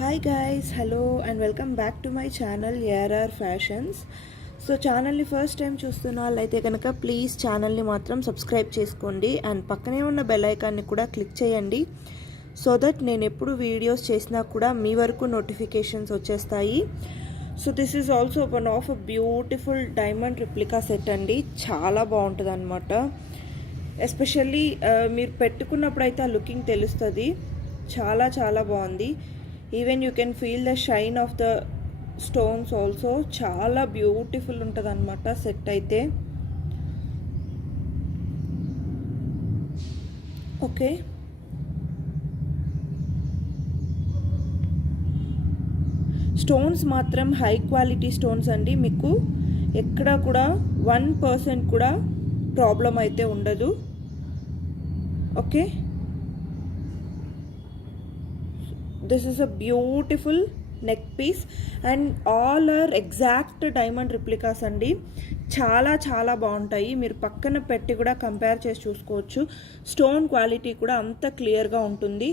Hi guys, hello and welcome back to my channel ARR fashions. So ఛానల్ని first time చూస్తున్న వాళ్ళైతే కనుక please ఛానల్ని మాత్రం సబ్స్క్రైబ్ చేసుకోండి అండ్ పక్కనే ఉన్న బెల్ ఐకాన్ని కూడా క్లిక్ చేయండి సో దట్ నేను ఎప్పుడు వీడియోస్ చేసినా కూడా మీ వరకు నోటిఫికేషన్స్ వచ్చేస్తాయి. So this is also one of a beautiful diamond replica set అండి. చాలా బాగుంటుంది అనమాట. ఎస్పెషల్లీ మీరు పెట్టుకున్నప్పుడు అయితే ఆ లుకింగ్ తెలుస్తుంది. చాలా చాలా బాగుంది. Even you can feel the shine of the stones also. చాలా బ్యూటిఫుల్ ఉంటుంది అనమాట సెట్ అయితే. ఓకే, స్టోన్స్ మాత్రం హై క్వాలిటీ స్టోన్స్ అండి. మీకు ఎక్కడ కూడా 1% కూడా ప్రాబ్లం అయితే ఉండదు. Okay, this is a beautiful neck piece and all are exact diamond replicas అండి. చాలా చాలా బాగుంటాయి. మీరు పక్కన పెట్టి కూడా కంపేర్ చేసి చూసుకోవచ్చు. స్టోన్ క్వాలిటీ కూడా అంత క్లియర్గా ఉంటుంది.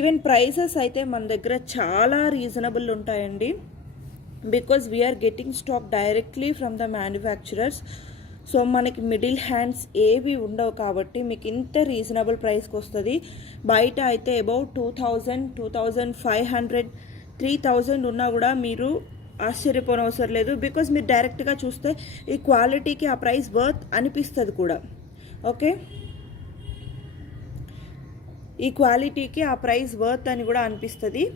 ఈవెన్ ప్రైసెస్ అయితే మన దగ్గర చాలా రీజనబుల్ ఉంటాయండి. Because we are getting stock directly from the manufacturers. So మనకి మిడిల్ హ్యాండ్స్ ఏవి ఉండవు కాబట్టి మీకు ఇంత రీజనబుల్ ప్రైస్కి వస్తుంది. బయట అయితే అబౌట్ 2000, 2500, 3000 ఉన్నా కూడా మీరు ఆశ్చర్యపోనవసరం లేదు. బికాజ్ మీరు డైరెక్ట్గా చూస్తే ఈ క్వాలిటీకి ఆ ప్రైస్ వర్త్ అనిపిస్తుంది కూడా. ఓకే, ఈ క్వాలిటీకి ఆ ప్రైస్ వర్త్ అని కూడా అనిపిస్తుంది.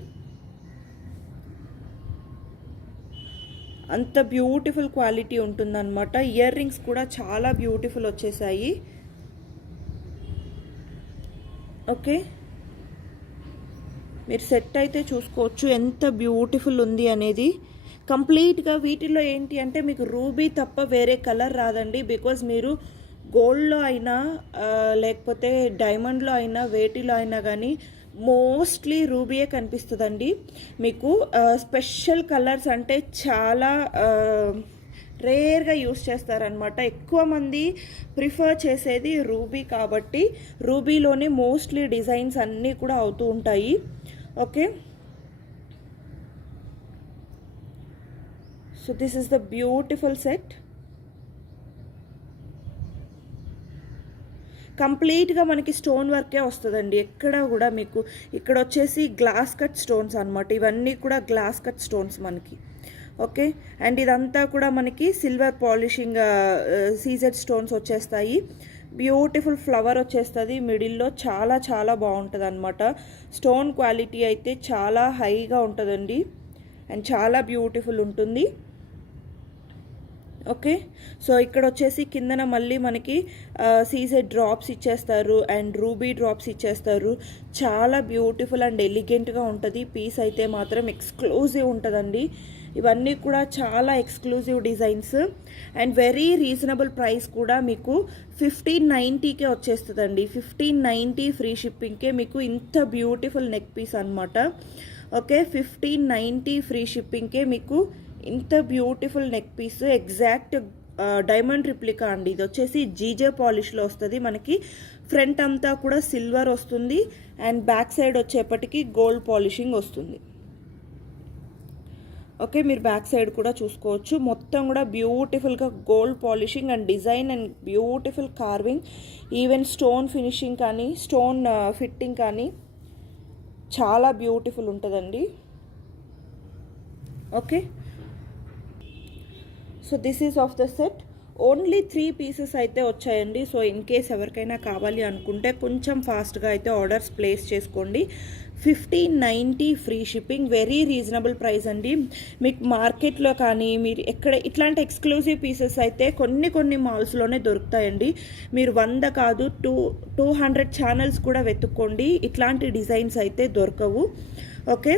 అంత బ్యూటిఫుల్ క్వాలిటీ ఉంటుందన్నమాట. ఇయర్ రింగ్స్ కూడా చాలా బ్యూటిఫుల్ వచ్చేసాయి. ఓకే, మీరు సెట్ అయితే చూసుకోవచ్చు ఎంత బ్యూటిఫుల్ ఉంది అనేది. కంప్లీట్గా వీటిలో ఏంటి అంటే మీకు రూబీ తప్ప వేరే కలర్ రాదండి. బికాజ్ మీరు గోల్డ్లో అయినా లేకపోతే డైమండ్లో అయినా వేటిలో అయినా కానీ మోస్ట్లీ రూబీయే కనిపిస్తుందండి మీకు. స్పెషల్ కలర్స్ అంటే చాలా రేర్గా యూస్ చేస్తారనమాట. ఎక్కువ మంది ప్రిఫర్ చేసేది రూబీ కాబట్టి రూబీలోనే మోస్ట్లీ డిజైన్స్ అన్నీ కూడా అవుతూ ఉంటాయి. Okay, so this is the beautiful set. కంప్లీట్గా మనకి స్టోన్ వర్కే వస్తుందండి. ఎక్కడ కూడా మీకు ఇక్కడ వచ్చేసి గ్లాస్ కట్ స్టోన్స్ అనమాట. ఇవన్నీ కూడా గ్లాస్ కట్ స్టోన్స్ మనకి. ఓకే, అండ్ ఇదంతా కూడా మనకి సిల్వర్ పాలిషింగ్ సీజెడ్ స్టోన్స్ వచ్చేస్తాయి. బ్యూటిఫుల్ ఫ్లవర్ వచ్చేస్తుంది మిడిల్లో. చాలా చాలా బాగుంటుంది అనమాట. స్టోన్ క్వాలిటీ అయితే చాలా హైగా ఉంటుందండి అండ్ చాలా బ్యూటిఫుల్ ఉంటుంది. ఓకే, సో ఇక్కడ వచ్చేసి కిందన మళ్ళీ మనకి సీజెడ్ డ్రాప్స్ ఇచ్చేస్తారు అండ్ రూబీ డ్రాప్స్ ఇచ్చేస్తారు. చాలా బ్యూటిఫుల్ అండ్ ఎలిగెంట్గా ఉంటుంది. పీస్ అయితే మాత్రం ఎక్స్క్లూజివ్ ఉంటుందండి. ఇవన్నీ కూడా చాలా exclusive designs and very reasonable price కూడా. మీకు 1590కే వచ్చేస్తుందండి. 1590 ఫ్రీ షిప్పింగ్కే మీకు ఇంత బ్యూటిఫుల్ నెక్ పీస్ అనమాట. ఓకే, 1590 ఫ్రీ షిప్పింగ్కే మీకు ఇంత beautiful neck piece. Exact diamond replica అండి. ఇది వచ్చేసి జీజే పాలిష్లో వస్తుంది మనకి. ఫ్రంట్ అంతా కూడా సిల్వర్ వస్తుంది అండ్ బ్యాక్ సైడ్ వచ్చేపటికి గోల్డ్ పాలిషింగ్ వస్తుంది. ఓకే, మీరు బ్యాక్ సైడ్ కూడా చూసుకోవచ్చు. మొత్తం కూడా బ్యూటిఫుల్గా gold polishing and design and beautiful carving. Even stone finishing కానీ స్టోన్ ఫిట్టింగ్ కానీ చాలా బ్యూటిఫుల్ ఉంటుందండి. Okay, so this is of the set. Only 3 pieces అయితే వచ్చాయండి. సో ఇన్ కేస్ ఎవరికైనా కావాలి అనుకుంటే కొంచెం ఫాస్ట్గా అయితే ఆర్డర్స్ ప్లేస్ చేసుకోండి. 1590 free shipping, very reasonable price అండి. మీకు మార్కెట్లో కానీ మీరు ఎక్కడ ఇట్లాంటి ఎక్స్క్లూజివ్ పీసెస్ అయితే కొన్ని మాల్స్లోనే దొరుకుతాయండి. మీరు 100 కాదు 200 ఛానల్స్ కూడా వెతుక్కోండి, ఇట్లాంటి డిజైన్స్ అయితే దొరకవు. ఓకే,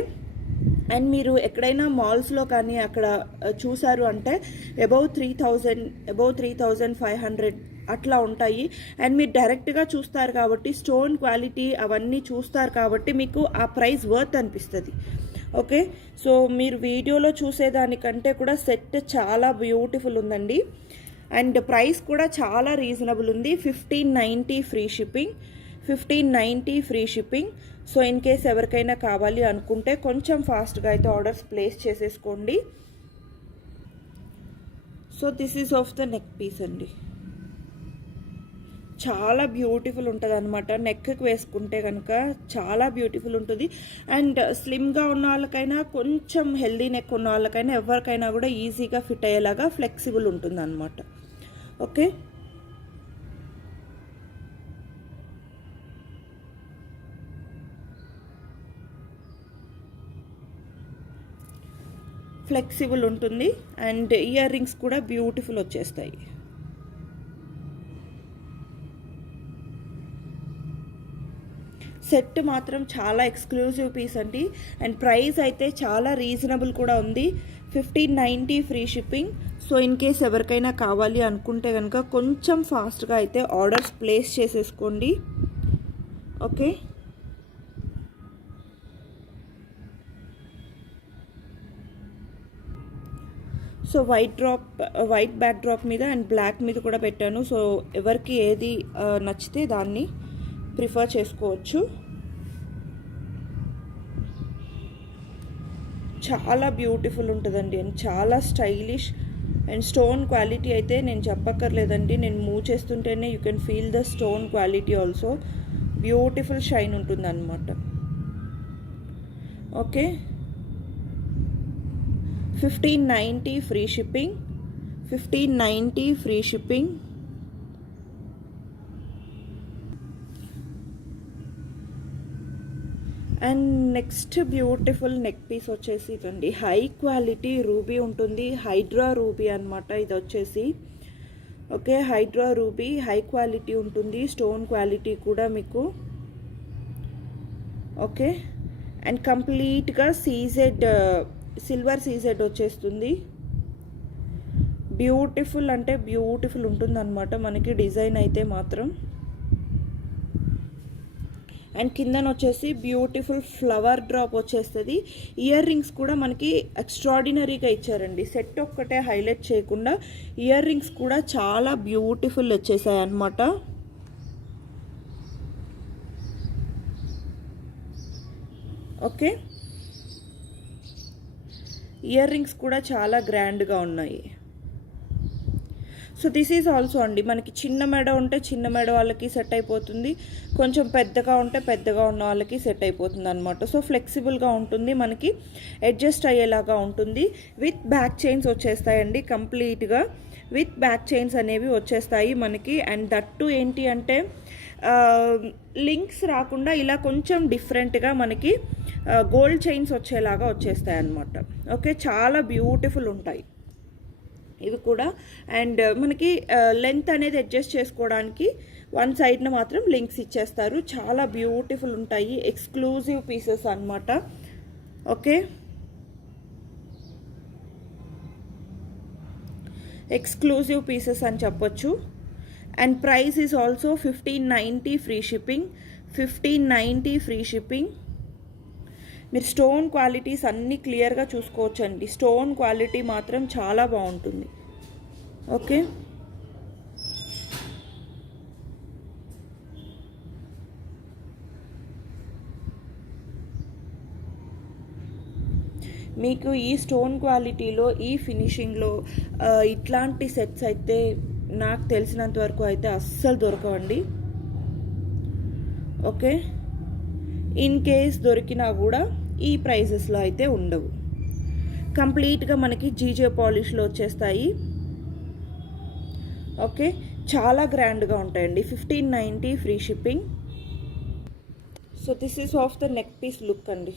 అండ్ మీరు ఎక్కడైనా మాల్స్లో కానీ అక్కడ చూసారు అంటే అబౌవ్ 3500 అట్లా ఉంటాయి. అండ్ మీరు డైరెక్ట్గా చూస్తారు కాబట్టి స్టోన్ క్వాలిటీ అవన్నీ చూస్తారు కాబట్టి మీకు ఆ ప్రైస్ వర్త్ అనిపిస్తుంది. ఓకే, సో మీరు వీడియోలో చూసేదానికంటే కూడా సెట్ చాలా బ్యూటిఫుల్ ఉందండి అండ్ ప్రైస్ కూడా చాలా రీజనబుల్ ఉంది. 1590 free shipping. 1590 free shipping. So in case ఎవరికైనా కావాలి అనుకుంటే కొంచెం ఫాస్ట్గా అయితే ఆర్డర్స్ ప్లేస్ చేసేసుకోండి. So this is of the neck piece అండి. చాలా బ్యూటిఫుల్ ఉంటుంది అనమాట. నెక్కి వేసుకుంటే కనుక చాలా బ్యూటిఫుల్ ఉంటుంది. అండ్ స్లిమ్గా ఉన్న వాళ్ళకైనా, కొంచెం హెల్దీ నెక్ ఉన్న వాళ్ళకైనా, ఎవరికైనా కూడా ఈజీగా ఫిట్ అయ్యేలాగా ఫ్లెక్సిబుల్ ఉంటుంది అనమాట. ఓకే, ఫ్లెక్సిబుల్ ఉంటుంది. అండ్ ఇయర్ రింగ్స్ కూడా బ్యూటిఫుల్ వచ్చేస్తాయి. సెట్ మాత్రం చాలా ఎక్స్క్లూజివ్ పీస్ అండి. అండ్ ప్రైస్ అయితే చాలా రీజనబుల్ కూడా ఉంది. 1590 free shipping. So in case ఎవరికైనా కావాలి అనుకుంటే కనుక కొంచెం ఫాస్ట్గా అయితే ఆర్డర్స్ ప్లేస్ చేసేసుకోండి. Okay, so white back drop మీద అండ్ బ్లాక్ మీద కూడా పెట్టాను. సో ఎవరికి ఏది నచ్చితే దాన్ని ప్రిఫర్ చేసుకోవచ్చు. చాలా బ్యూటిఫుల్ ఉంటుందండి అండ్ చాలా స్టైలిష్. అండ్ స్టోన్ క్వాలిటీ అయితే నేను చెప్పక్కర్లేదండి, నేను మూవ్ చేస్తుంటేనే you can feel the stone quality also. Beautiful shine ఉంటుంది అన్నమాట. Okay, 1590 free shipping. 1590 free shipping. And next beautiful neck piece వచ్చేసి ఇదండి. హై క్వాలిటీ రూబీ ఉంటుంది, హైడ్రా రూబీ అనమాట ఇది వచ్చేసి. Okay, hydra ruby high quality ఉంటుంది, స్టోన్ క్వాలిటీ కూడా మీకు. ఓకే, అండ్ కంప్లీట్గా సీజెడ్, సిల్వర్ సీజెడ్ వచ్చేస్తుంది. బ్యూటిఫుల్ అంటే బ్యూటిఫుల్ ఉంటుంది అనమాట మనకి డిజైన్ అయితే మాత్రం. అండ్ కిందన వచ్చేసి బ్యూటిఫుల్ ఫ్లవర్ డ్రాప్ వచ్చేస్తుంది. ఇయర్ రింగ్స్ కూడా మనకి ఎక్స్ట్రాడినరీగా ఇచ్చారండి. సెట్ ఒక్కటే హైలైట్ చేయకుండా ఇయర్ రింగ్స్ కూడా చాలా బ్యూటిఫుల్ వచ్చేసాయి అన్నమాట. ఓకే, ఇయర్ రింగ్స్ కూడా చాలా గ్రాండ్గా ఉన్నాయి. సో దిస్ ఈజ్ ఆల్సో అండి, మనకి చిన్న మెడ ఉంటే చిన్న మెడ వాళ్ళకి సెట్ అయిపోతుంది, కొంచెం పెద్దగా ఉంటే పెద్దగా ఉన్న వాళ్ళకి సెట్ అయిపోతుంది అనమాట. సో ఫ్లెక్సిబుల్గా ఉంటుంది, మనకి అడ్జస్ట్ అయ్యేలాగా ఉంటుంది. విత్ బ్యాక్ చైన్స్ వచ్చేస్తాయండి, కంప్లీట్గా విత్ బ్యాక్ చైన్స్ అనేవి వచ్చేస్తాయి మనకి. అండ్ దట్టు ఏంటి అంటే లింక్స్ రాకుండా ఇలా కొంచెం డిఫరెంట్గా మనకి గోల్డ్ చైన్స్ వచ్చేలాగా వచ్చేస్తాయి అన్నమాట. ఓకే, చాలా బ్యూటిఫుల్ ఉంటాయి ఇవి కూడా. అండ్ మనకి లెంత్ అనేది అడ్జస్ట్ చేసుకోవడానికి వన్ సైడ్న మాత్రం లింక్స్ ఇచ్చేస్తారు. చాలా బ్యూటిఫుల్ ఉంటాయి, ఎక్స్క్లూజివ్ పీసెస్ అన్నమాట. ఓకే, ఎక్స్క్లూజివ్ పీసెస్ అని చెప్పొచ్చు. And price is also 1590 free shipping. 1590 free shipping. మీరు స్టోన్ క్వాలిటీస్ అన్నీ క్లియర్గా చూసుకోవచ్చండి. స్టోన్ క్వాలిటీ మాత్రం చాలా బాగుంటుంది. ఓకే, మీకు ఈ స్టోన్ క్వాలిటీలో, ఈ ఫినిషింగ్లో ఇట్లాంటి సెట్స్ అయితే నాకు తెలిసినంత వరకు అయితే అస్సలు దొరకవండి. ఓకే, ఇన్ కేస్ దొరికినా కూడా ఈ ప్రైజెస్లో అయితే ఉండవు. కంప్లీట్గా మనకి జీజే పాలిష్లో వచ్చేస్తాయి. ఓకే, చాలా గ్రాండ్గా ఉంటాయండి. 1590 free shipping. So this is of the neck piece look అండి.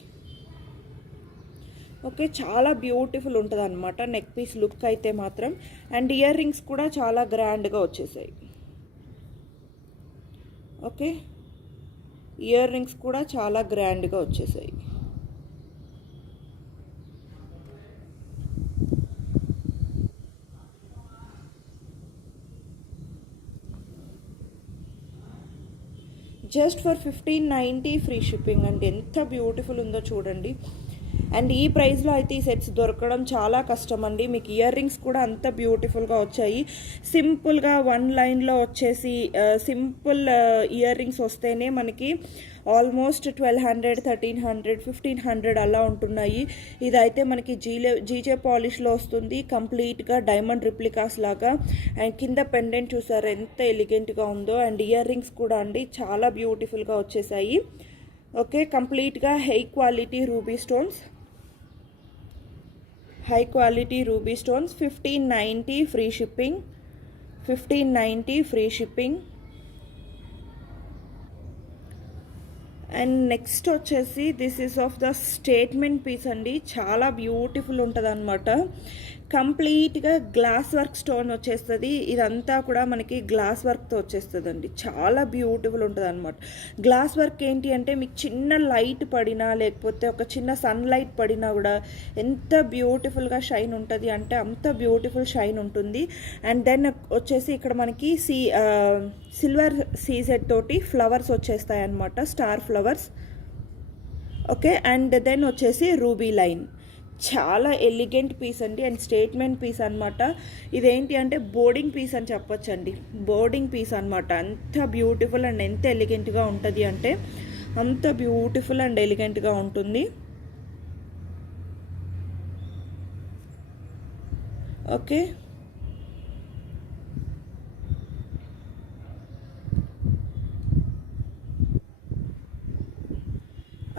ఓకే, చాలా బ్యూటిఫుల్ ఉంటుంది అనమాట నెక్ పీస్ లుక్ అయితే మాత్రం. అండ్ ఇయర్ రింగ్స్ కూడా చాలా గ్రాండ్గా వచ్చేసాయి. ఓకే, ఇయర్ రింగ్స్ కూడా చాలా గ్రాండ్గా వచ్చేసాయి. జస్ట్ ఫర్ 1590 ఫ్రీ షిప్పింగ్ అండి. ఎంత బ్యూటిఫుల్ ఉందో చూడండి. అండ్ ఈ ప్రైస్లో అయితే ఈ సెట్స్ దొరకడం చాలా కష్టం అండి. మీకు ఇయర్ రింగ్స్ కూడా అంత బ్యూటిఫుల్గా వచ్చాయి. సింపుల్గా వన్ లైన్లో వచ్చేసి సింపుల్ ఇయర్ రింగ్స్ వస్తేనే మనకి ఆల్మోస్ట్ 1200, 1300, 1500 అలా ఉంటున్నాయి. ఇదైతే మనకి జీజే పాలిష్లో వస్తుంది, కంప్లీట్గా డైమండ్ రిప్లికాస్ లాగా. అండ్ కింద పెండెంట్ చూసారు ఎంత ఎలిగెంట్గా ఉందో. అండ్ ఇయర్ రింగ్స్ కూడా అండి చాలా బ్యూటిఫుల్గా వచ్చేసాయి. ఓకే, కంప్లీట్గా high quality ruby stones, 1590 free shipping, 1590 free shipping. And next వచ్చేసి this is of the statement piece అండి. చాలా బ్యూటిఫుల్ ఉంటుంది అనమాట. కంప్లీట్గా గ్లాస్ వర్క్ స్టోన్ వచ్చేస్తుంది. ఇదంతా కూడా మనకి గ్లాస్ వర్క్తో వచ్చేస్తుంది అండి. చాలా బ్యూటిఫుల్ ఉంటుంది అనమాట. గ్లాస్ వర్క్ ఏంటి అంటే మీకు చిన్న లైట్ పడినా లేకపోతే ఒక చిన్న సన్లైట్ పడినా కూడా ఎంత బ్యూటిఫుల్గా షైన్ ఉంటుంది అంటే అంత బ్యూటిఫుల్ షైన్ ఉంటుంది. అండ్ దెన్ వచ్చేసి ఇక్కడ మనకి సిల్వర్ సీజెడ్ తోటి ఫ్లవర్స్ వచ్చేస్తాయి అన్నమాట, star flowers. Okay, and then వచ్చేసి రూబీ లైన్. చాలా ఎలిగెంట్ పీస్ అండి అండ్ స్టేట్మెంట్ పీస్ అనమాట. ఇదేంటి అంటే బోర్డింగ్ పీస్ అని చెప్పొచ్చు అండి. బోర్డింగ్ పీస్ అనమాట. అంత బ్యూటిఫుల్ అండ్ ఎంత ఎలిగెంట్గా ఉంటుంది అంటే అంత బ్యూటిఫుల్ అండ్ ఎలిగెంట్గా ఉంటుంది. ఓకే,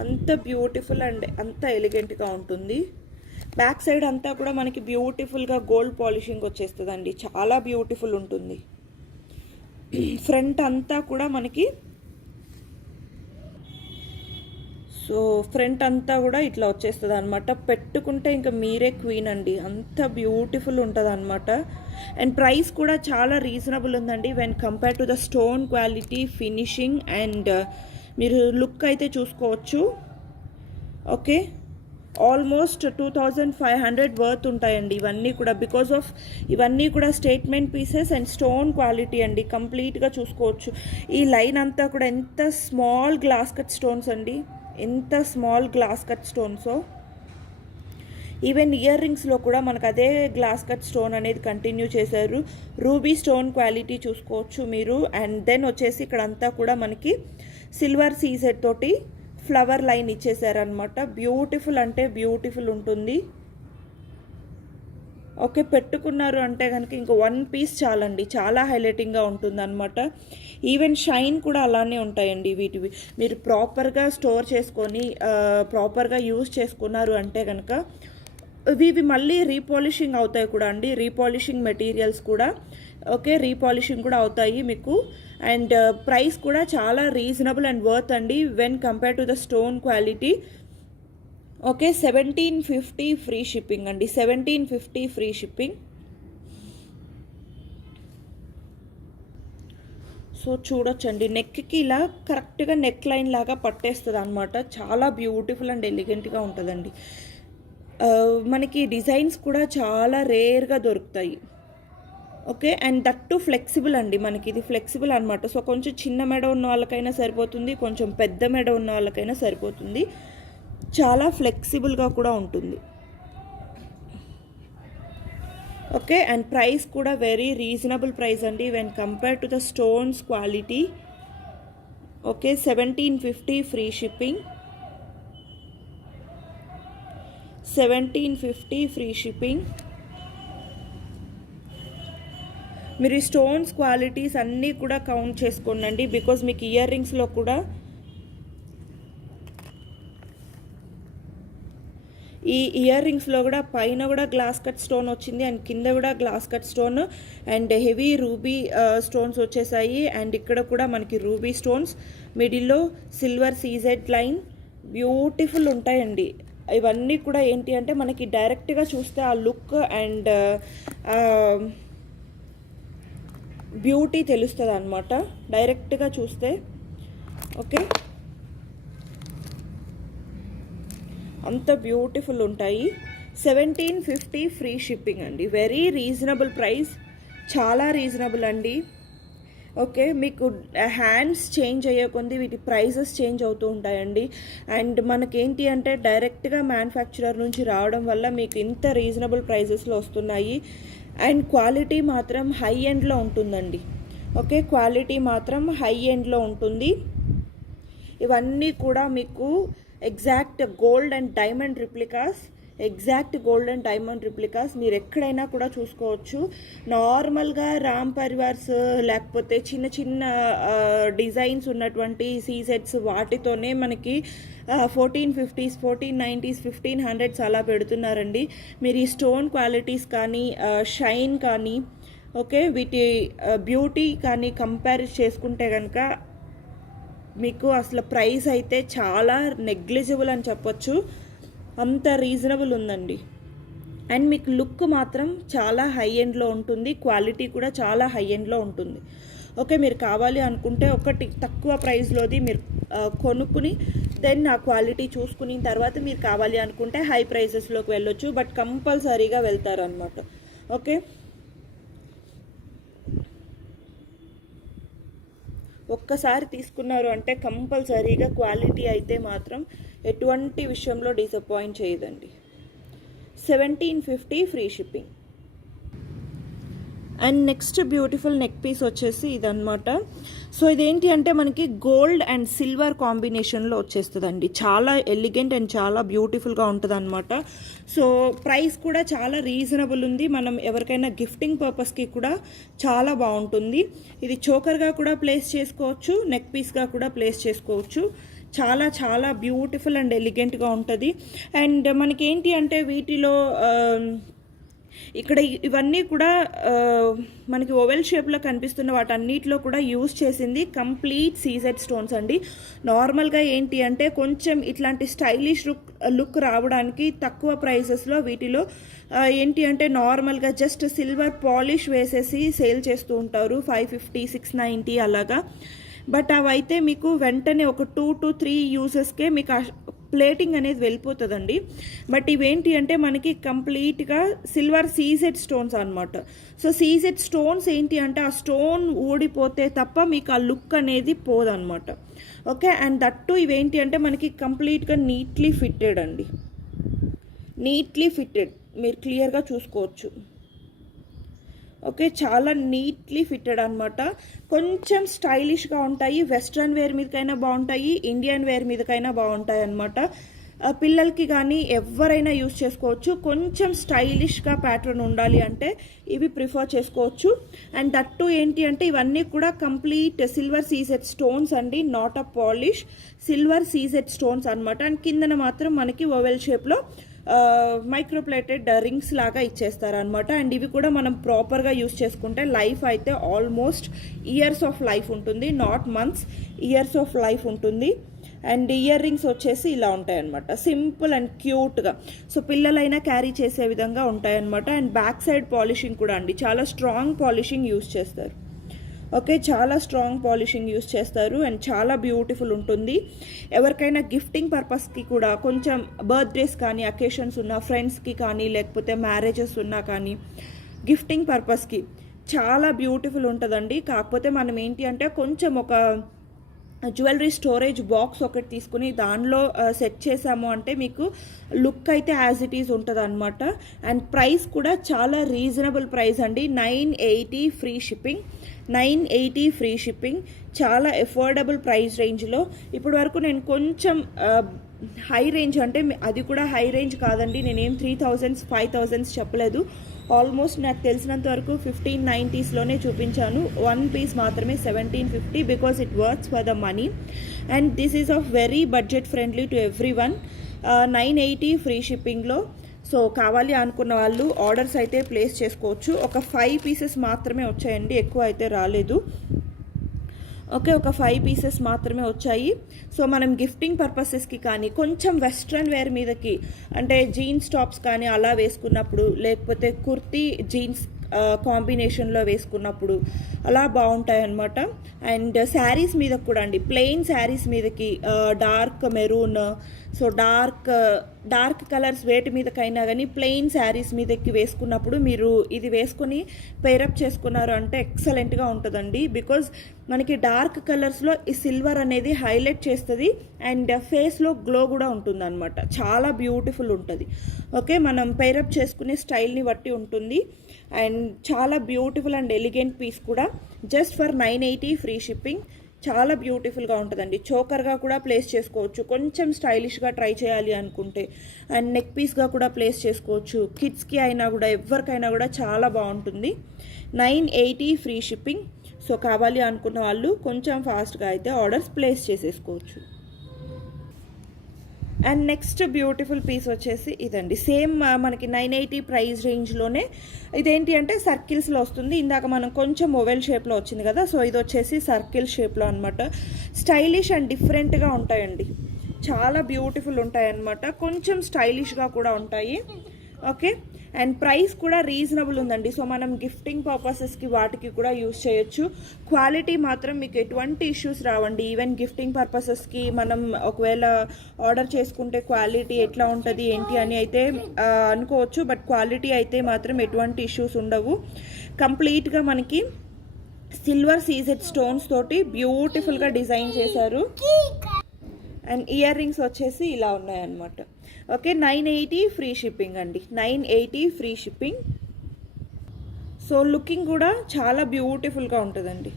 అంత బ్యూటిఫుల్ అండ్ అంత ఎలిగెంట్గా ఉంటుంది. బ్యాక్ సైడ్ అంతా కూడా మనకి బ్యూటిఫుల్గా గోల్డ్ పాలిషింగ్ వచ్చేస్తుందండి. చాలా బ్యూటిఫుల్ ఉంటుంది. ఫ్రంట్ అంతా కూడా మనకి ఫ్రంట్ అంతా కూడా ఇట్లా వచ్చేస్తుంది అనమాట. పెట్టుకుంటే ఇంకా మీరే క్వీన్ అండి, అంత బ్యూటిఫుల్ ఉంటుంది అనమాట. అండ్ ప్రైస్ కూడా చాలా రీజనబుల్ ఉందండి when compare to the stone quality, finishing and మీరు లుక్ అయితే చూసుకోవచ్చు. ఓకే, ఆల్మోస్ట్ 2500 వర్త్ ఉంటాయండి ఇవన్నీ కూడా. బికాస్ ఆఫ్ ఇవన్నీ కూడా statement pieces and stone quality అండి. కంప్లీట్గా చూసుకోవచ్చు. ఈ లైన్ అంతా కూడా ఎంత స్మాల్ గ్లాస్ కట్ స్టోన్స్ అండి, ఎంత స్మాల్ గ్లాస్ కట్ స్టోన్సో. ఈవెన్ ఇయర్ రింగ్స్లో కూడా మనకు అదే గ్లాస్ కట్ స్టోన్ అనేది కంటిన్యూ చేశారు. రూబీ స్టోన్ క్వాలిటీ చూసుకోవచ్చు మీరు. అండ్ దెన్ వచ్చేసి ఇక్కడ అంతా కూడా మనకి సిల్వర్ సీజెడ్ తోటి ఫ్లవర్ లైన్ ఇచ్చేసారనమాట. బ్యూటిఫుల్ అంటే బ్యూటిఫుల్ ఉంటుంది. ఓకే, పెట్టుకున్నారు అంటే కనుక ఇంకో వన్ పీస్ చాలండి, చాలా హైలైటింగ్గా ఉంటుంది అనమాట. ఈవెన్ షైన్ కూడా అలానే ఉంటాయండి వీటివి. మీరు ప్రాపర్గా స్టోర్ చేసుకొని ప్రాపర్గా యూజ్ చేసుకున్నారు అంటే కనుక ఇవి మళ్ళీ రీపాలిషింగ్ అవుతాయి కూడా అండి. రీపాలిషింగ్ మెటీరియల్స్ కూడా ఓకే, రీపాలిషింగ్ కూడా అవుతాయి మీకు. అండ్ ప్రైస్ కూడా చాలా రీజనబుల్ అండ్ వర్త్ అండి when compare to the stone quality. Okay, 1750 free shipping అండి, 1750 ఫ్రీ షిప్పింగ్. సో చూడొచ్చండి, నెక్కి ఇలా కరెక్ట్గా నెక్ లైన్ లాగా పట్టేస్తుంది అనమాట. చాలా బ్యూటిఫుల్ అండ్ ఎలిగెంట్గా ఉంటుందండి. మనకి డిజైన్స్ కూడా చాలా రేర్గా దొరుకుతాయి. Okay, and that to flexible అండి. మనకి ఇది ఫ్లెక్సిబుల్ అనమాట. సో కొంచెం చిన్న మెడ ఉన్న వాళ్ళకైనా సరిపోతుంది, కొంచెం పెద్ద మెడ ఉన్న వాళ్ళకైనా సరిపోతుంది. చాలా ఫ్లెక్సిబుల్గా కూడా ఉంటుంది. ఓకే, అండ్ ప్రైస్ కూడా వెరీ రీజనబుల్ ప్రైస్ అండి when compare to the stones quality. Okay, 1750 free shipping, 1750 free shipping. మీరు ఈ స్టోన్స్ క్వాలిటీస్ అన్నీ కూడా కౌంట్ చేసుకోండి. బికాజ్ మీకు ఇయర్ రింగ్స్లో కూడా ఈ ఇయర్ రింగ్స్లో కూడా పైన కూడా గ్లాస్ కట్ స్టోన్ వచ్చింది అండ్ కింద కూడా glass cut stone and heavy ruby stones వచ్చేసాయి. అండ్ ఇక్కడ కూడా మనకి రూబీ స్టోన్స్, మిడిల్లో సిల్వర్ సీజెడ్ లైన్, బ్యూటిఫుల్ ఉంటాయండి. ఇవన్నీ కూడా ఏంటి అంటే మనకి డైరెక్ట్గా చూస్తే ఆ లుక్ అండ్ బ్యూటీ తెలుస్తుంది అనమాట డైరెక్ట్గా చూస్తే. ఓకే, అంత బ్యూటిఫుల్ ఉంటాయి. 1750 ఫ్రీ షిప్పింగ్ అండి, వెరీ రీజనబుల్ ప్రైస్, చాలా రీజనబుల్ అండి. ఓకే, మీకు హ్యాండ్స్ చేంజ్ అయ్యే కొద్ది వీటి ప్రైజెస్ చేంజ్ అవుతూ ఉంటాయండి. అండ్ మనకేంటి అంటే డైరెక్ట్గా మ్యానుఫ్యాక్చరర్ నుంచి రావడం వల్ల మీకు ఇంత రీజనబుల్ ప్రైజెస్లో వస్తున్నాయి. అండ్ క్వాలిటీ మాత్రం హై ఎండ్లో ఉంటుందండి. ఓకే, క్వాలిటీ మాత్రం హై ఎండ్లో ఉంటుంది. ఇవన్నీ కూడా మీకు exact gold and diamond replicas, మీరు ఎక్కడైనా కూడా చూసుకోవచ్చు. నార్మల్గా రామ్ పరివార్స్ లేకపోతే చిన్న చిన్న డిజైన్స్ ఉన్నటువంటి సీసెట్స్ వాటితోనే మనకి 1450s, 1490s, 1500s అలా పెడుతున్నారండి. మీరు ఈ స్టోన్ క్వాలిటీస్ కానీ షైన్ కానీ ఓకే వీటి బ్యూటీ కానీ కంపేర్ చేసుకుంటే కనుక మీకు అసలు ప్రైస్ అయితే చాలా నెగ్లిజిబుల్ అని చెప్పొచ్చు. అంత రీజనబుల్ ఉందండి. అండ్ మీకు లుక్ మాత్రం చాలా హై ఎండ్లో ఉంటుంది, క్వాలిటీ కూడా చాలా హై ఎండ్లో ఉంటుంది. ఓకే, మీరు కావాలి అనుకుంటే ఒకటి తక్కువ ప్రైస్లోది మీరు కొనుక్కుని దెన్ ఆ క్వాలిటీ చూసుకుని తర్వాత మీరు కావాలి అనుకుంటే హై ప్రైజెస్లోకి వెళ్ళొచ్చు. బట్ కంపల్సరీగా వెళ్తారు అనమాట. ఓకే, ఒక్కసారి తీసుకున్నారు అంటే కంపల్సరీగా క్వాలిటీ అయితే మాత్రం ఎటువంటి విషయంలో డిసప్పాయింట్ చేయదండి. 1750 free shipping. And next beautiful neck piece వచ్చేసి ఇదనమాట. సో ఇదేంటి అంటే మనకి గోల్డ్ అండ్ సిల్వర్ కాంబినేషన్లో వచ్చేస్తుందండి. చాలా ఎలిగెంట్ అండ్ చాలా బ్యూటిఫుల్గా ఉంటుంది అనమాట. సో ప్రైస్ కూడా చాలా రీజనబుల్ ఉంది. మనం ఎవరికైనా గిఫ్టింగ్ పర్పస్కి కూడా చాలా బాగుంటుంది. ఇది చోకర్గా కూడా ప్లేస్ చేసుకోవచ్చు, నెక్ పీస్గా కూడా ప్లేస్ చేసుకోవచ్చు. చాలా చాలా బ్యూటిఫుల్ అండ్ ఎలిగెంట్గా ఉంటుంది. అండ్ మనకి ఏంటి అంటే వీటిలో ఇక్కడ ఇవన్నీ కూడా మనకి ఓవెల్ షేప్లో కనిపిస్తున్న వాటన్నిటిలో కూడా యూజ్ చేసింది కంప్లీట్ సీజెడ్ స్టోన్స్ అండి. నార్మల్గా ఏంటి అంటే కొంచెం ఇట్లాంటి స్టైలిష్ లుక్ రావడానికి తక్కువ ప్రైసెస్లో వీటిలో ఏంటి అంటే నార్మల్గా జస్ట్ సిల్వర్ పాలిష్ వేసేసి సేల్ చేస్తూ ఉంటారు 550, 690 అలాగా. బట్ అవైతే మీకు వెంటనే ఒక 2 to 3 యూజెస్కే మీకు ప్లేటింగ్ అనేది వెళ్ళిపోతుందండి. బట్ ఇవేంటి అంటే మనకి కంప్లీట్గా సిల్వర్ సీజెడ్ స్టోన్స్ అనమాట. సో సీజెడ్ స్టోన్స్ ఏంటి అంటే ఆ స్టోన్ ఊడిపోతే తప్ప మీకు ఆ లుక్ అనేది పోదనమాట. ఓకే, అండ్ దట్టు ఇవేంటి అంటే మనకి కంప్లీట్గా నీట్లీ ఫిట్టెడ్ అండి. నీట్లీ ఫిట్టెడ్ మీరు క్లియర్గా చూసుకోవచ్చు. ఓకే, చాలా నీట్లీ ఫిట్టెడ్ అనమాట. కొంచెం స్టైలిష్గా ఉంటాయి. వెస్ట్రన్ వేర్ మీదకైనా బాగుంటాయి, ఇండియన్ వేర్ మీదకైనా బాగుంటాయి అనమాట. పిల్లలకి కానీ ఎవరైనా యూస్ చేసుకోవచ్చు. కొంచెం స్టైలిష్గా ప్యాటర్న్ ఉండాలి అంటే ఇవి ప్రిఫర్ చేసుకోవచ్చు. అండ్ దట్టు ఏంటి అంటే ఇవన్నీ కూడా కంప్లీట్ సిల్వర్ సీజెడ్ స్టోన్స్ అండి, not a polish, silver CZ stones అనమాట. అండ్ కిందన మాత్రం మనకి ఓవెల్ షేప్లో మైక్రోప్లేటెడ్ రింగ్స్ లాగా ఇచ్చేస్తారనమాట. అండ్ ఇవి కూడా మనం ప్రాపర్గా యూస్ చేసుకుంటే లైఫ్ అయితే ఆల్మోస్ట్ ఇయర్స్ ఆఫ్ లైఫ్ ఉంటుంది, not months, years of life ఉంటుంది. అండ్ ఇయర్ రింగ్స్ వచ్చేసి ఇలా ఉంటాయన్నమాట, సింపుల్ అండ్ క్యూట్గా. సో పిల్లలైనా క్యారీ చేసే విధంగా ఉంటాయన్నమాట. అండ్ బ్యాక్ సైడ్ పాలిషింగ్ కూడా అండి చాలా స్ట్రాంగ్ పాలిషింగ్ యూస్ చేస్తారు. ఓకే, చాలా స్ట్రాంగ్ పాలిషింగ్ యూస్ చేస్తారు అండ్ చాలా బ్యూటిఫుల్ ఉంటుంది. ఎవరికైనా గిఫ్టింగ్ పర్పస్కి కూడా కొంచెం బర్త్డేస్ కానీ అకేషన్స్ ఉన్న ఫ్రెండ్స్కి కానీ లేకపోతే మ్యారేజెస్ ఉన్నా కానీ గిఫ్టింగ్ పర్పస్కి చాలా బ్యూటిఫుల్ ఉంటుందండి. కాకపోతే మనం ఏంటి అంటే కొంచెం ఒక జ్యువెలరీ స్టోరేజ్ బాక్స్ ఒకటి తీసుకుని దానిలో సెట్ చేసాము అంటే మీకు లుక్ అయితే యాజ్ ఇట్ ఈజ్ ఉంటుంది అనమాట. అండ్ ప్రైస్ కూడా చాలా రీజనబుల్ ప్రైస్ అండి. 980 ఫ్రీ షిప్పింగ్, 980 ఫ్రీ షిప్పింగ్. చాలా ఎఫోర్డబుల్ ప్రైస్ రేంజ్లో. ఇప్పటి వరకు నేను కొంచెం హై రేంజ్ అంటే అది కూడా హై రేంజ్ కాదండి, నేనేం 3000s 5000s చెప్పలేదు. ఆల్మోస్ట్ నాకు తెలిసినంత వరకు 1590sలోనే చూపించాను. వన్ పీస్ మాత్రమే 1750 because it works for the money and this is of very budget friendly to everyone. 980 free షిప్పింగ్లో. సో కావాలి అనుకున్న వాళ్ళు ఆర్డర్స్ అయితే ప్లేస్ చేసుకోవచ్చు. ఒక 5 పీసెస్ మాత్రమే వచ్చాయండి, ఎక్కువ అయితే రాలేదు. ఓకే, ఒక 5 పీసెస్ మాత్రమే వచ్చాయి. సో మనం గిఫ్టింగ్ పర్పసెస్కి కానీ కొంచెం వెస్ట్రన్ వేర్ మీదకి అంటే జీన్స్ టాప్స్ కానీ అలా వేసుకున్నప్పుడు లేకపోతే కుర్తీ జీన్స్ కాంబినేషన్లో వేసుకున్నప్పుడు అలా బాగుంటాయి అన్నమాట. అండ్ శారీస్ మీద కూడా అండి, ప్లెయిన్ శారీస్ మీదకి dark maroon, so dark colours వేటి మీదకైనా కానీ ప్లెయిన్ శారీస్ మీదకి వేసుకున్నప్పుడు మీరు ఇది వేసుకొని పేరప్ చేసుకున్నారు అంటే ఎక్సలెంట్గా ఉంటుందండి. బికాజ్ మనకి డార్క్ కలర్స్లో ఈ సిల్వర్ అనేది హైలైట్ చేస్తుంది అండ్ ఫేస్లో గ్లో కూడా ఉంటుంది అనమాట. చాలా బ్యూటిఫుల్ ఉంటుంది. ఓకే, మనం పేరప్ చేసుకునే స్టైల్ని బట్టి ఉంటుంది. అండ్ చాలా బ్యూటిఫుల్ అండ్ ఎలిగెంట్ పీస్ కూడా. Just for 980 free shipping. చాలా బ్యూటిఫుల్గా ఉంటుందండి. చోకర్గా కూడా ప్లేస్ చేసుకోవచ్చు, కొంచెం స్టైలిష్గా ట్రై చేయాలి అనుకుంటే. అండ్ నెక్ పీస్గా కూడా ప్లేస్ చేసుకోవచ్చు. కిడ్స్కి అయినా కూడా ఎవరికైనా కూడా చాలా బాగుంటుంది. 980 ఫ్రీ షిప్పింగ్. సో కావాలి అనుకున్న వాళ్ళు కొంచెం ఫాస్ట్గా అయితే ఆర్డర్స్ ప్లేస్ చేసేసుకోవచ్చు. అండ్ నెక్స్ట్ బ్యూటిఫుల్ పీస్ వచ్చేసి ఇదండి. సేమ్ మనకి 980 ప్రైస్ రేంజ్లోనే. ఇదేంటి అంటే సర్కిల్స్లో వస్తుంది. ఇందాక మనం కొంచెం ఓవెల్ షేప్లో వచ్చింది కదా, సో ఇది వచ్చేసి సర్కిల్ షేప్లో అనమాట. స్టైలిష్ అండ్ డిఫరెంట్గా ఉంటాయండి. చాలా బ్యూటిఫుల్ ఉంటాయి అన్నమాట. కొంచెం స్టైలిష్గా కూడా ఉంటాయి. ఓకే, అండ్ ప్రైస్ కూడా రీజనబుల్ ఉందండి. సో మనం గిఫ్టింగ్ పర్పసెస్కి వాటికి కూడా యూస్ చేయొచ్చు. క్వాలిటీ మాత్రం మీకు ఎటువంటి ఇష్యూస్ రావండి. ఈవెన్ గిఫ్టింగ్ పర్పసెస్కి మనం ఒకవేళ ఆర్డర్ చేసుకుంటే క్వాలిటీ ఎట్లా ఉంటుంది ఏంటి అని అయితే అనుకోవచ్చు, బట్ క్వాలిటీ అయితే మాత్రం ఎటువంటి ఇష్యూస్ ఉండవు. కంప్లీట్గా మనకి సిల్వర్ సీజెడ్ స్టోన్స్ తోటి బ్యూటిఫుల్గా డిజైన్ చేశారు. అండ్ ఇయర్ రింగ్స్ వచ్చేసి ఇలా ఉన్నాయన్నమాట. ఓకే, 980 ఫ్రీ షిప్పింగ్ అండి. 980 ఫ్రీ షిప్పింగ్. సో లుకింగ్ కూడా చాలా బ్యూటిఫుల్గా ఉంటుందండి.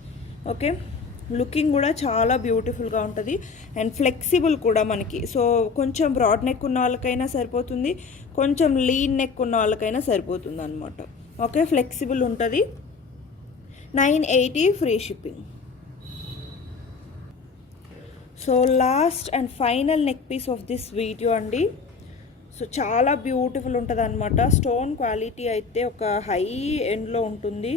ఓకే, లుకింగ్ కూడా చాలా బ్యూటిఫుల్గా ఉంటుంది అండ్ ఫ్లెక్సిబుల్ కూడా మనకి. సో కొంచెం బ్రాడ్ నెక్ ఉన్న వాళ్ళకైనా సరిపోతుంది, కొంచెం లీన్ నెక్ ఉన్న వాళ్ళకైనా సరిపోతుంది అనమాట. ఓకే, ఫ్లెక్సిబుల్ ఉంటుంది. 980 free shipping. So last and final neck piece of this video అండి. సో చాలా బ్యూటిఫుల్ ఉంటుంది అనమాట. స్టోన్ క్వాలిటీ అయితే ఒక హై ఎండ్లో ఉంటుంది,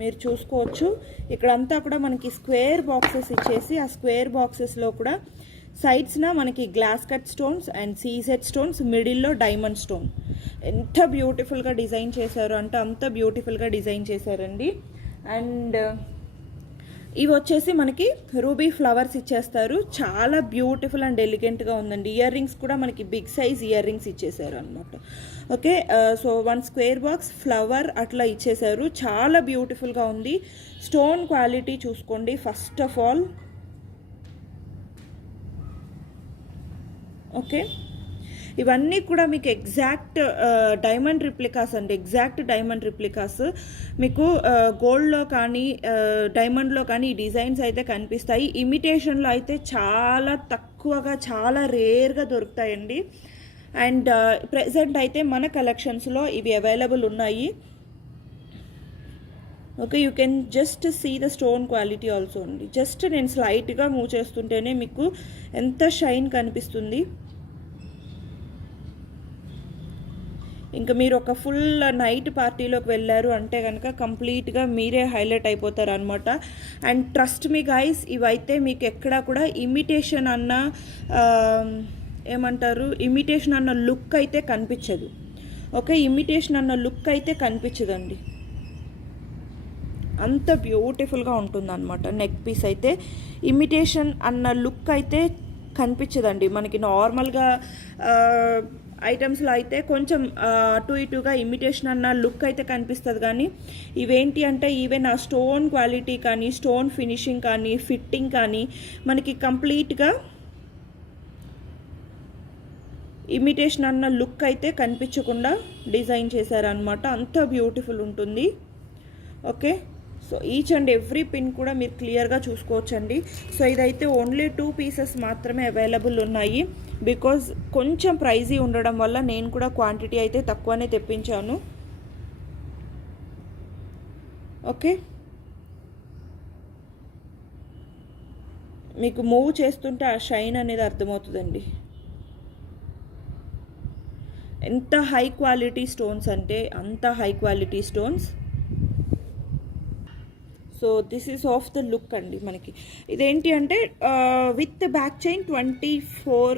మీరు చూసుకోవచ్చు. ఇక్కడంతా కూడా మనకి స్క్వేర్ బాక్సెస్ ఇచ్చేసి ఆ స్క్వేర్ బాక్సెస్లో కూడా సైడ్స్న మనకి glass cut stones and CZ stones, మిడిల్లో డైమండ్ స్టోన్. ఎంత బ్యూటిఫుల్గా డిజైన్ చేశారు అంటే అంత బ్యూటిఫుల్గా డిజైన్ చేశారండి. అండ్ ఇవి వచ్చేసి మనకి రూబీ ఫ్లవర్స్ ఇచ్చేస్తారు. చాలా బ్యూటిఫుల్ అండ్ ఎలిగెంట్గా ఉందండి. ఇయర్ రింగ్స్ కూడా మనకి బిగ్ సైజ్ ఇయర్ రింగ్స్ ఇచ్చేసారు అనమాట. Okay, so 1 square box flower అట్లా ఇచ్చేసారు. చాలా బ్యూటిఫుల్గా ఉంది. స్టోన్ క్వాలిటీ చూసుకోండి ఫస్ట్ ఆఫ్ ఆల్. ఓకే, ఇవన్నీ కూడా మీకు ఎగ్జాక్ట్ డైమండ్ రిప్లికాస్ అండి. ఎగ్జాక్ట్ డైమండ్ రిప్లికాస్ మీకు గోల్డ్లో కానీ డైమండ్లో కానీ ఈ డిజైన్స్ అయితే కనిపిస్తాయి. ఇమిటేషన్లో అయితే చాలా తక్కువగా, చాలా రేర్గా దొరుకుతాయండి. అండ్ ప్రెజెంట్ అయితే మన కలెక్షన్స్లో ఇవి అవైలబుల్ ఉన్నాయి. Okay, you can just see the stone quality also అండి. జస్ట్ నేను స్లైట్గా మూవ్ చేస్తుంటేనే మీకు ఎంత షైన్ కనిపిస్తుంది. ఇంకా మీరు ఒక ఫుల్ నైట్ పార్టీలోకి వెళ్ళారు అంటే కనుక కంప్లీట్గా మీరే హైలైట్ అయిపోతారు అనమాట. అండ్ ట్రస్ట్ మీ గైస్, ఇవైతే మీకు ఎక్కడా కూడా ఇమిటేషన్ అన్న ఇమిటేషన్ అన్న లుక్ అయితే కనిపించదు. ఓకే, ఇమిటేషన్ అన్న లుక్ అయితే కనిపించదండి. అంత బ్యూటిఫుల్గా ఉంటుంది అనమాట. నెక్ పీస్ అయితే ఇమిటేషన్ అన్న లుక్ అయితే కనిపించదండి. మనకి నార్మల్గా ఐటమ్స్లో అయితే కొంచెం అటు ఇటుగా ఇమిటేషన్ అన్న లుక్ అయితే కనిపిస్తుంది. కానీ ఇవేంటి అంటే ఈవెన్ ఆ స్టోన్ క్వాలిటీ కానీ, స్టోన్ ఫినిషింగ్ కానీ, ఫిట్టింగ్ కానీ మనకి కంప్లీట్గా ఇమిటేషన్ అన్న లుక్ అయితే కనిపించకుండా డిజైన్ చేశారనమాట. అంత బ్యూటిఫుల్ ఉంటుంది. Okay, so each and every pin కూడా మీరు క్లియర్గా చూసుకోవచ్చండి. సో ఇదైతే ఓన్లీ 2 పీసెస్ మాత్రమే అవైలబుల్ ఉన్నాయి. బికాజ్ కొంచెం ప్రైజీ ఉండడం వల్ల నేను కూడా క్వాంటిటీ అయితే తక్కువనే తెప్పించాను. ఓకే, మీకు మూవ్ చేస్తుంటే ఆ షైన్ అనేది అర్థమవుతుందండి. ఎంత హై క్వాలిటీ స్టోన్స్ అంటే అంత high quality stones. So this is of the look అండి. మనకి ఇదేంటి అంటే విత్ బ్యాక్ చైన్ 24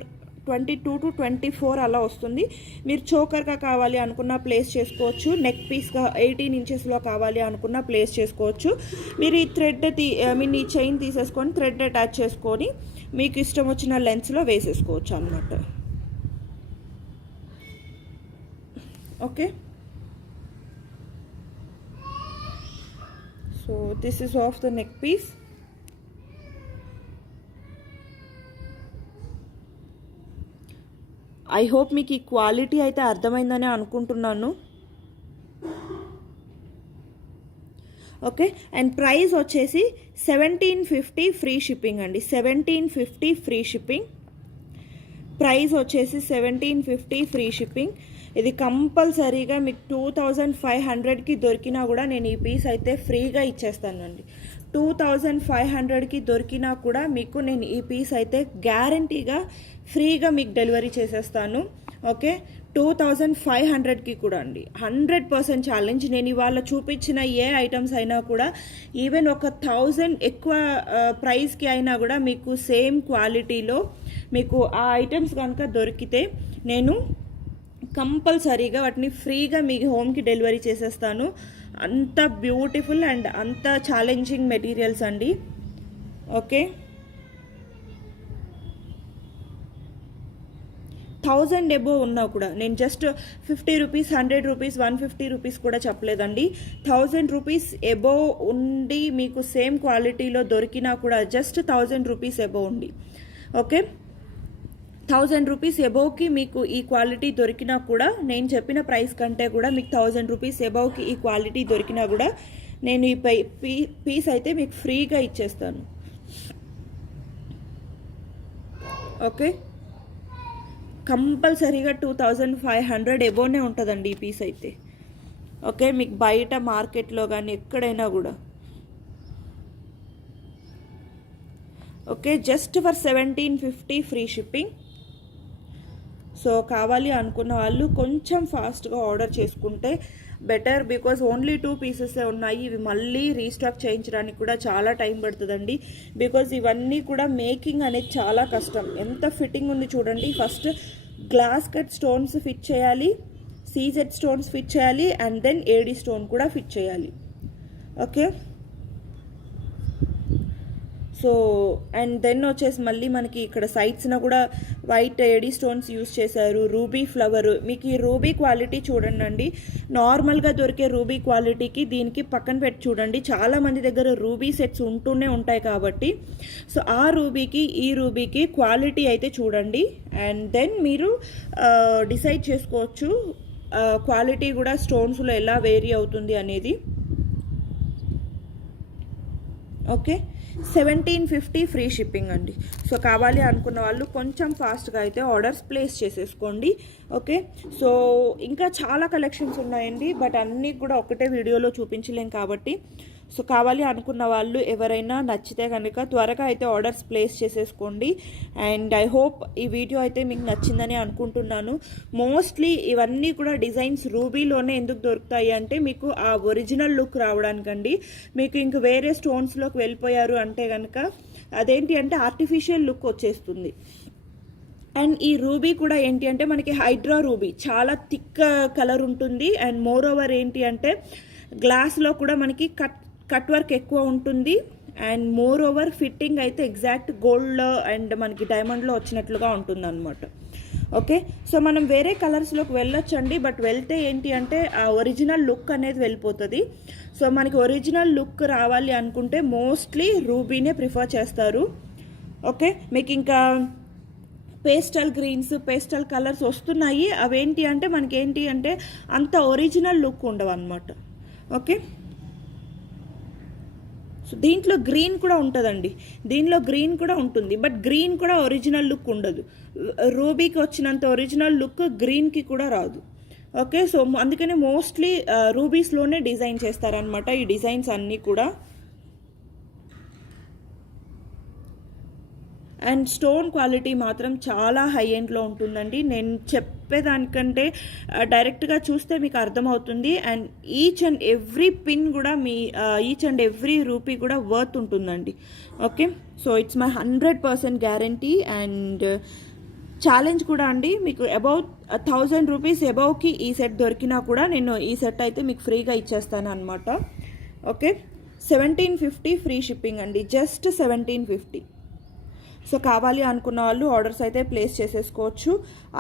22 to 24 అలా వస్తుంది. మీరు చోకర్గా కావాలి అనుకున్న ప్లేస్ చేసుకోవచ్చు, నెక్ పీస్గా 18 ఇంచెస్లో కావాలి అనుకున్న ప్లేస్ చేసుకోవచ్చు. మీరు ఈ థ్రెడ్ ఈ చైన్ తీసేసుకొని థ్రెడ్ అటాచ్ చేసుకొని మీకు ఇష్టం వచ్చిన లెన్స్లో వేసేసుకోవచ్చు అన్నమాట. Okay, so this is of the neck piece. I hope మీకు ఈ క్వాలిటీ అయితే అర్థమైందని అనుకుంటున్నాను. ఓకే, అండ్ ప్రైస్ వచ్చేసి 1750 ఫ్రీ షిప్పింగ్ అండి. 1750 ఫ్రీ షిప్పింగ్. ప్రైస్ వచ్చేసి 1750 ఫ్రీ షిప్పింగ్. ఇది కంపల్సరీగా మీకు 2500కి దొరికినా కూడా నేను ఈ పీస్ అయితే ఫ్రీగా ఇచ్చేస్తానండి. 2500కి దొరికినా కూడా మీకు నేను ఈ పీస్ అయితే గ్యారంటీగా ఫ్రీగా మీకు డెలివరీ చేసేస్తాను. ఓకే, 2500కి కూడా అండి. 100% ఛాలెంజ్. నేను ఇవాళ చూపించిన ఏ ఐటమ్స్ అయినా కూడా ఈవెన్ ఒక 1000 ఎక్కువ ప్రైస్కి అయినా కూడా మీకు సేమ్ క్వాలిటీలో మీకు ఆ ఐటమ్స్ కనుక దొరికితే నేను కంపల్సరీగా వాటిని ఫ్రీగా మీ హోమ్కి డెలివరీ చేసేస్తాను. అంత బ్యూటిఫుల్ అండ్ అంత ఛాలెంజింగ్ మెటీరియల్స్ అండి. ఓకే, 1000 ఎబో ఉన్నా కూడా నేను జస్ట్ 50 రూపీస్, 100 రూపీస్, 150 రూపీస్ కూడా చెప్పలేదండి. 1000 రూపీస్ ఎబో ఉండి మీకు సేమ్ క్వాలిటీలో దొరికినా కూడా జస్ట్ 1000 రూపీస్ ఎబో ఉండి, ఓకే, 1000 రూపీస్ ఎబోవ్కి మీకు ఈ క్వాలిటీ దొరికినా కూడా నేను చెప్పిన ప్రైస్ కంటే కూడా మీకు 1000 రూపీస్ ఎబోవ్కి ఈ క్వాలిటీ దొరికినా కూడా నేను ఈ పీస్ అయితే మీకు ఫ్రీగా ఇచ్చేస్తాను. ఓకే, కంపల్సరీగా 2500 ఎబోనే ఉంటుందండి ఈ పీస్ అయితే. ఓకే, మీకు బయట మార్కెట్లో కానీ ఎక్కడైనా కూడా. Okay, just for 1750 free shipping. So కావాలి అనుకున్న వాళ్ళు కొంచెం ఫాస్ట్గా ఆర్డర్ చేసుకుంటే బెటర్, బికాజ్ ఓన్లీ 2 పీసెసే ఉన్నాయి. ఇవి మళ్ళీ రీస్టాక్ చేయించడానికి కూడా చాలా టైం పడుతుందండి. బికాజ్ ఇవన్నీ కూడా మేకింగ్ అనేది చాలా కష్టం. ఎంత ఫిట్టింగ్ ఉంది చూడండి. First glass cut stones fit చేయాలి, సీజెడ్ స్టోన్స్ ఫిట్ చేయాలి, అండ్ దెన్ ఏడీ స్టోన్ కూడా ఫిట్ చేయాలి. ఓకే, సో అండ్ దెన్ వచ్చేసి మళ్ళీ మనకి ఇక్కడ సైడ్స్న కూడా వైట్ ఏడీ స్టోన్స్ యూస్ చేశారు. Ruby flower. మీకు ఈ రూబీ క్వాలిటీ చూడండి అండి, నార్మల్గా దొరికే రూబీ క్వాలిటీకి దీనికి పక్కన పెట్టి చూడండి. చాలామంది దగ్గర రూబీ సెట్స్ ఉంటూనే ఉంటాయి కాబట్టి సో ఆ రూబీకి ఈ రూబీకి క్వాలిటీ అయితే చూడండి. అండ్ దెన్ మీరు డిసైడ్ చేసుకోవచ్చు క్వాలిటీ కూడా స్టోన్స్లో ఎలా వేరీ అవుతుంది అనేది. ఓకే, 1750 ఫ్రీ షిప్పింగ్ అండి. సో కావాలి అనుకున్న వాళ్ళు కొంచెం ఫాస్ట్గా అయితే ఆర్డర్స్ ప్లేస్ చేసేసుకోండి. ఓకే, సో ఇంకా చాలా కలెక్షన్స్ ఉన్నాయండి, బట్ అన్నీ కూడా ఒకటే వీడియోలో చూపించలేం కాబట్టి సో కావాలి అనుకున్న వాళ్ళు ఎవరైనా నచ్చితే కనుక త్వరగా అయితే ఆర్డర్స్ ప్లేస్ చేసేసుకోండి. అండ్ ఐ హోప్ ఈ వీడియో అయితే మీకు నచ్చిందని అనుకుంటున్నాను. మోస్ట్లీ ఇవన్నీ కూడా డిజైన్స్ రూబీలోనే ఎందుకు దొరుకుతాయి అంటే మీకు ఆ ఒరిజినల్ లుక్ రావడానికండి. మీకు ఇంక వేరే స్టోన్స్లోకి వెళ్ళిపోయారు అంటే కనుక అదేంటి అంటే ఆర్టిఫిషియల్ లుక్ వచ్చేస్తుంది. అండ్ ఈ రూబీ కూడా ఏంటి అంటే మనకి హైడ్రా రూబీ చాలా థిక్ కలర్ ఉంటుంది. అండ్ మోర్ ఓవర్ ఏంటి అంటే గ్లాస్లో కూడా మనకి కట్ వర్క్ ఎక్కువ ఉంటుంది. అండ్ మోర్ ఓవర్ ఫిట్టింగ్ అయితే ఎగ్జాక్ట్ గోల్డ్లో అండ్ మనకి డైమండ్లో వచ్చినట్లుగా ఉంటుంది అనమాట. ఓకే, సో మనం వేరే కలర్స్లోకి వెళ్ళొచ్చండి, బట్ వెళ్తే ఏంటి అంటే ఆ ఒరిజినల్ లుక్ అనేది వెళ్ళిపోతుంది. సో మనకి ఒరిజినల్ లుక్ రావాలి అనుకుంటే మోస్ట్లీ రూబీనే ప్రిఫర్ చేస్తారు. ఓకే, మీకు ఇంకా పేస్టల్ గ్రీన్స్, పేస్టల్ కలర్స్ వస్తున్నాయి. అవేంటి అంటే మనకి ఏంటి అంటే అంత ఒరిజినల్ లుక్ ఉండవు అనమాట. ఓకే, సో దీంట్లో గ్రీన్ కూడా ఉంటుందండి, దీనిలో గ్రీన్ కూడా ఉంటుంది, బట్ గ్రీన్ కూడా ఒరిజినల్ లుక్ ఉండదు. రూబీకి వచ్చినంత ఒరిజినల్ లుక్ గ్రీన్కి కూడా రాదు. ఓకే, సో అందుకనే మోస్ట్లీ రూబీస్లోనే డిజైన్ చేస్తారనమాట ఈ డిజైన్స్ అన్నీ కూడా. అండ్ స్టోన్ క్వాలిటీ మాత్రం చాలా హై ఎండ్లో ఉంటుందండి. నేను చెప్పేదానికంటే డైరెక్ట్గా చూస్తే మీకు అర్థమవుతుంది. And each and every pin కూడా మీ ఈచ్ అండ్ ఎవ్రీ రూపీ కూడా వర్త్ ఉంటుందండి. Okay, so it's my 100% guarantee. And challenge కూడా అండి, మీకు అబౌట్ 1000 రూపీస్ అబౌవ్కి ఈ సెట్ దొరికినా కూడా నేను ఈ సెట్ అయితే మీకు ఫ్రీగా ఇచ్చేస్తాను అనమాట. ఓకే, 1750 ఫ్రీ షిప్పింగ్ అండి, జస్ట్ 1750. సో కావాలి అనుకున్న వాళ్ళు ఆర్డర్స్ అయితే ప్లేస్ చేసేసుకోవచ్చు.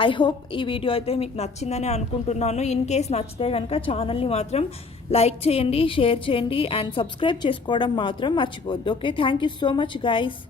ఐ హోప్ ఈ వీడియో అయితే మీకు నచ్చిందని అనుకుంటున్నాను. ఇన్ కేస్ నచ్చితే కనుక ఛానల్ని మాత్రం లైక్ చేయండి, షేర్ చేయండి అండ్ సబ్స్క్రైబ్ చేసుకోవడం మాత్రం మర్చిపోద్దు. Okay, thank you so much guys.